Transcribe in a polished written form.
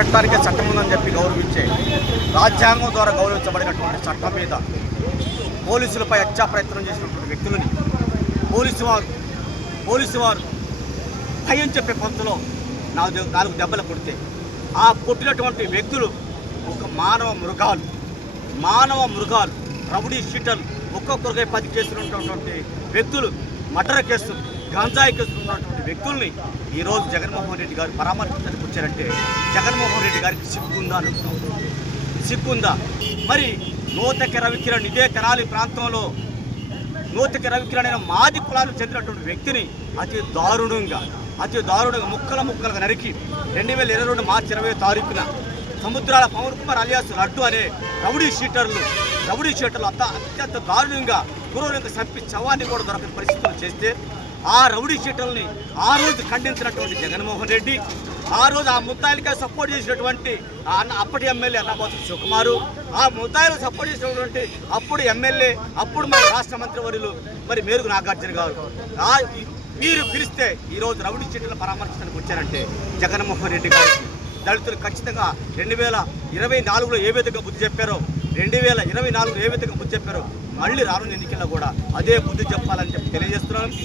పెట్టడానికే చట్టం ఉందని చెప్పి గౌరవించే రాజ్యాంగం ద్వారా గౌరవించబడినటువంటి చట్టం మీద పోలీసులపై హత్యా ప్రయత్నం చేసినటువంటి వ్యక్తులని పోలీసు వారు భయం చెప్పే పంతులో 4 దెబ్బలు కొడితే ఆ కొట్టినటువంటి వ్యక్తులు ఒక మానవ మృగాలు రౌడీ షీటర్లు ఒక్కొక్కరికై 10 కేసులు ఉన్నటువంటి వ్యక్తులు, మర్డర్ కేసులు, గంజాయి కేసులు ఉన్నటువంటి వ్యక్తుల్ని ఈరోజు జగన్మోహన్ రెడ్డి గారు పరామర్శించడానికి వచ్చారంటే జగన్మోహన్ రెడ్డి గారికి సిగ్గుందా? మరి నూతక రవికిరణ్ ఇదే తెనాలి ప్రాంతంలో నూతక రవికిరణ్ అయిన మాది కులాలకు చెందినటువంటి వ్యక్తిని అతి దారుణంగా ముక్కలుగా నరికి 2022 మార్చి 20వ తారీఖున సముద్రాల పవన్ కుమార్ అలియాస్ లడ్డు అనే రౌడీ షీటర్లు అత్యంత దారుణంగా క్రూరంగా చంపి శవాన్ని కూడా దొరకని పరిస్థితులు చేస్తే ఆ రౌడీ షీటర్ని ఆ రోజు ఖండించినటువంటి జగన్మోహన్ రెడ్డి, ఆ రోజు ఆ ముద్దాయిలకే సపోర్ట్ చేసినటువంటి అప్పటి ఎమ్మెల్యే అన్నబోతుల శివకుమారు, ఆ ముద్దాయిలకు సపోర్ట్ చేసినటువంటి అప్పుడు ఎమ్మెల్యే, అప్పుడు మన రాష్ట్ర మంత్రివర్యులు మరి మేరుగు నాగార్జున గారు వీరు పిలిస్తే ఈరోజు రౌడీ షీటర్లు పరామర్శించడానికి వచ్చారంటే జగన్మోహన్ రెడ్డి గారు దళితులు ఖచ్చితంగా 2024లో ఏ విధంగా బుద్ధి చెప్పారో 2024లో ఏ విధంగా బుద్ధి చెప్పారో మళ్ళీ రానున్న ఎన్నికల్లో కూడా అదే బుద్ధి చెప్పాలని చెప్పి తెలియజేస్తున్నాను.